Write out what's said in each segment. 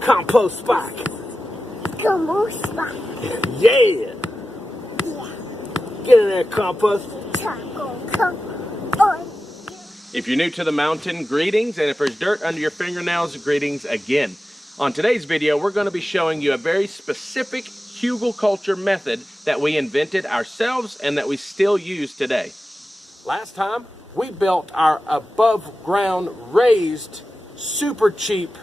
compost spot. Compost spot. Yeah. Get in there, compost. If you're new to the mountain, greetings, and if there's dirt under your fingernails, greetings again. On today's video, we're going to be showing you a very specific Hugelkultur method that we invented ourselves and that we still use today. Last time, we built our above ground raised, super cheap,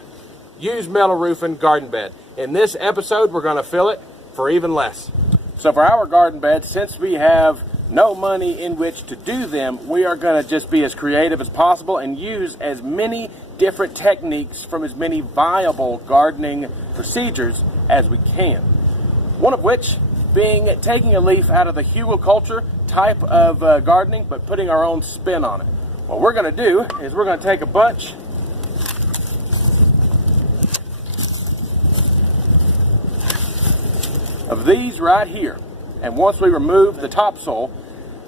used metal roofing garden bed. In this episode, we're going to fill it for even less. So for our garden beds, since we have no money in which to do them, we are going to just be as creative as possible and use as many different techniques from as many viable gardening procedures as we can. One of which being taking a leaf out of the Hugelkultur type of gardening, but putting our own spin on it. What we're going to do is we're going to take a bunch of these right here, and once we remove the topsoil,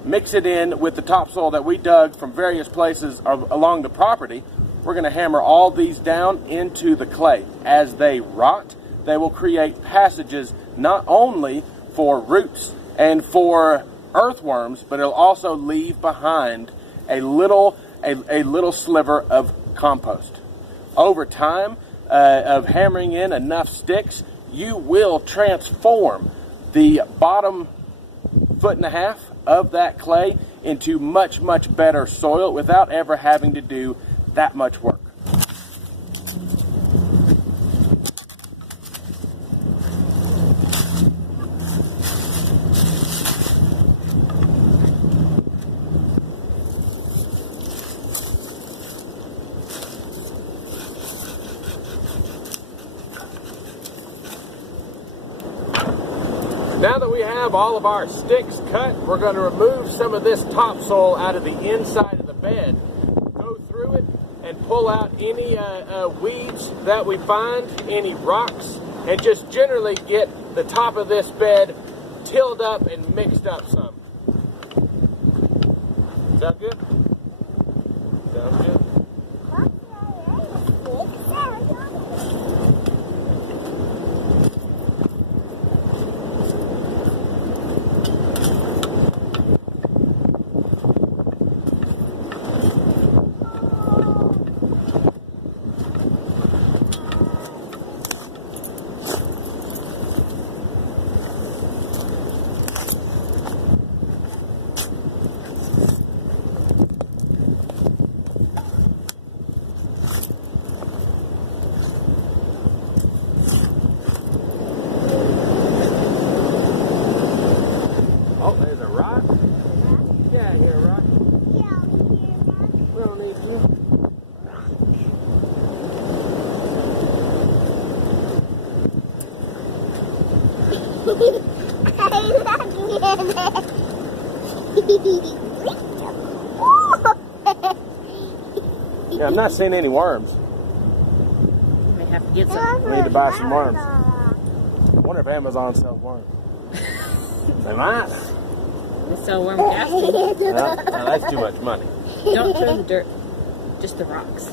mix it in with the topsoil that we dug from various places along the property, we're going to hammer all these down into the clay. As they rot, they will create passages not only for roots and for earthworms, but it'll also leave behind a little sliver of compost. Over time of hammering in enough sticks, you will transform the bottom 1.5 feet of that clay into much, much better soil without ever having to do that much work. Now that we have all of our sticks cut, we're going to remove some of this topsoil out of the inside of the bed, go through it, and pull out any weeds that we find, any rocks, and just generally get the top of this bed tilled up and mixed up some. Sound good? Sounds good. Yeah, I'm not seeing any worms. You may have to get some. We need to buy some worms. I wonder if Amazon sells worms. They might. They sell worm casting. No, that's too much money. Don't throw the dirt, just the rocks.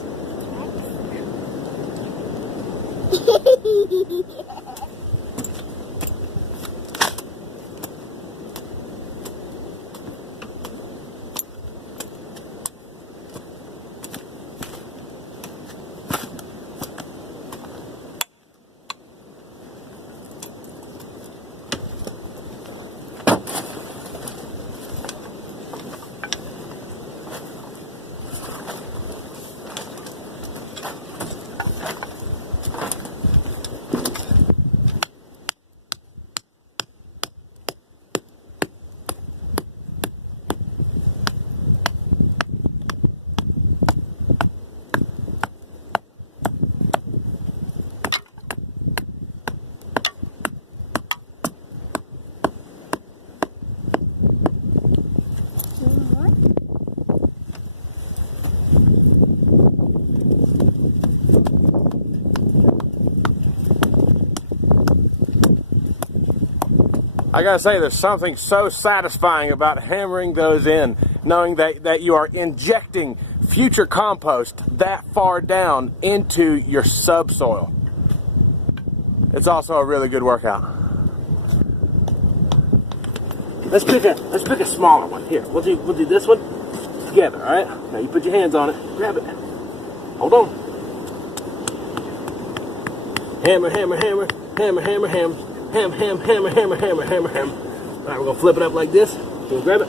I gotta say, there's something so satisfying about hammering those in, knowing that you are injecting future compost that far down into your subsoil. it's also a really good workout. Let's pick a smaller one. Here, we'll do this one together, all right? Now you put your hands on it, grab it. Hold on. Hammer, hammer, hammer, hammer, hammer, hammer, hammer, hammer, hammer, hammer, hammer, hammer, hammer. All right, we're gonna flip it up like this. You can grab it.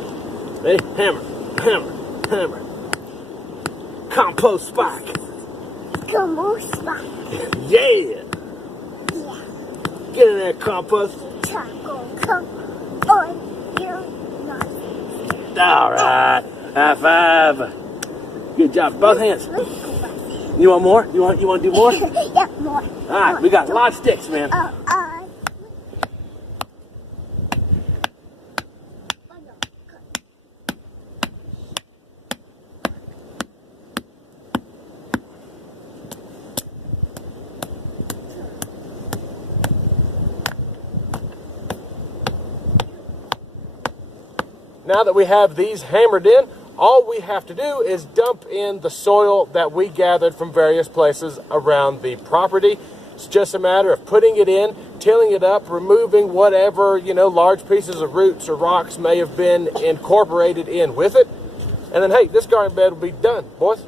Ready? Hammer, hammer, hammer. Compost spike. Compost spike. Yeah. Yeah. Get in there, compost. Taco, come on, you not. All right. High five. Good job. Both hands. You want more? You want to do more? Yeah, more. All right, we got a lot of sticks, man. Now that we have these hammered in, all we have to do is dump in the soil that we gathered from various places around the property. It's just a matter of putting it in, tilling it up, removing whatever, large pieces of roots or rocks may have been incorporated in with it. And then, hey, this garden bed will be done, boys.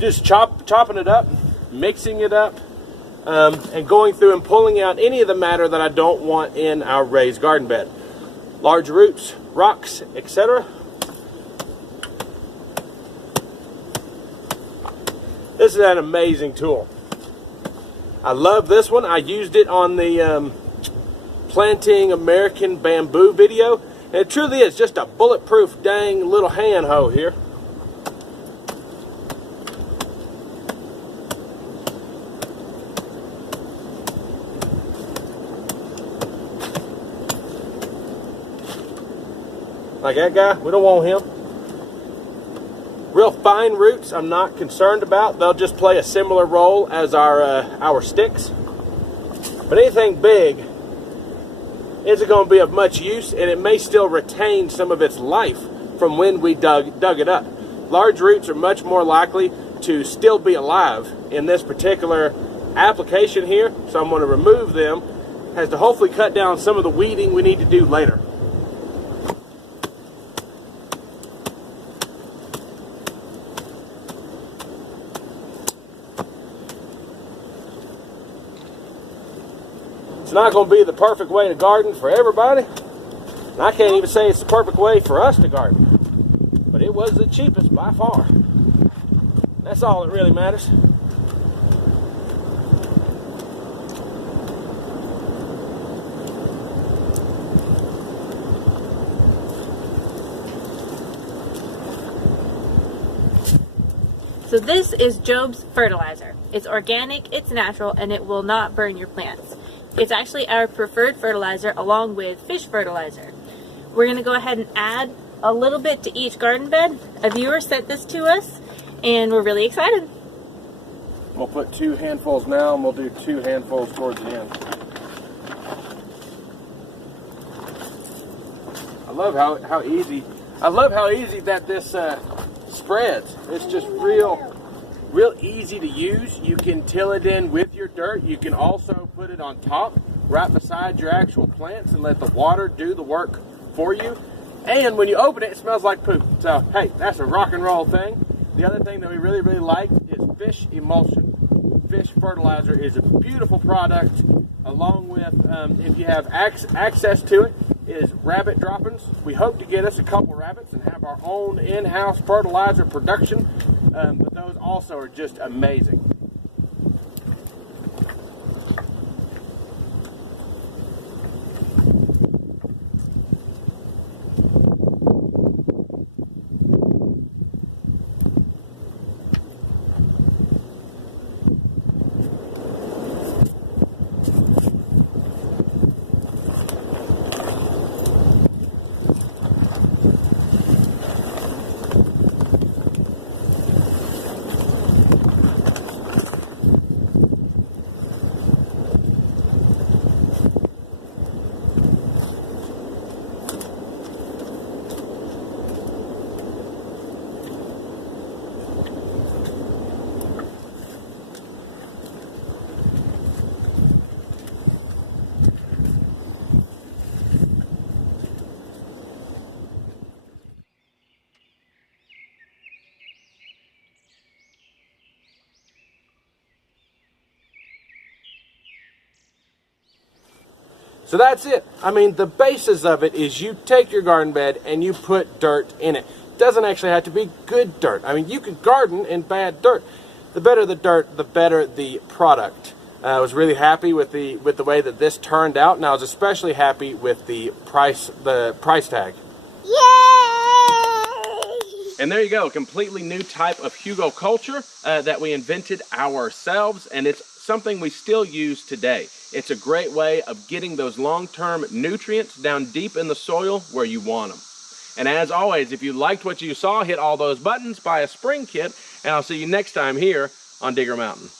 Just chopping it up, mixing it up, and going through and pulling out any of the matter that I don't want in our raised garden bed. Large roots, rocks, etc. This is an amazing tool. I love this one. I used it on the planting American bamboo video, and it truly is just a bulletproof dang little hand hoe here. Like that guy, we don't want him. Real fine roots, I'm not concerned about. They'll just play a similar role as our sticks. But anything big isn't going to be of much use, and it may still retain some of its life from when we dug it up. Large roots are much more likely to still be alive in this particular application here, so I'm going to remove them, as to hopefully cut down some of the weeding we need to do later. It's not going to be the perfect way to garden for everybody. And I can't even say it's the perfect way for us to garden. But it was the cheapest by far. That's all that really matters. So this is Job's fertilizer. It's organic, it's natural, and it will not burn your plants. It's actually our preferred fertilizer along with fish fertilizer. We're going to go ahead and add a little bit to each garden bed. A viewer sent this to us, and we're really excited. We'll put 2 handfuls now, and we'll do 2 handfuls towards the end. I love how easy that this spreads. It's just real easy to use. You can till it in with your dirt. You can also put it on top right beside your actual plants and let the water do the work for you. And when you open it, it smells like poop. So hey, that's a rock and roll thing. The other thing that we really like is fish emulsion. Fish fertilizer is a beautiful product, along with if you have access to it, is rabbit droppings. We hope to get us a couple rabbits and have our own in-house fertilizer production, but those also are just amazing. So that's it. I mean, the basis of it is you take your garden bed and you put dirt in it. It doesn't actually have to be good dirt. I mean, you can garden in bad dirt. The better the dirt, the better the product. I was really happy with the way that this turned out, and I was especially happy with the price tag. Yay! And there you go, a completely new type of hugelkultur that we invented ourselves, and it's something we still use today. It's a great way of getting those long-term nutrients down deep in the soil where you want them. And as always, if you liked what you saw, hit all those buttons, buy a spring kit, and I'll see you next time here on Digger Mountain.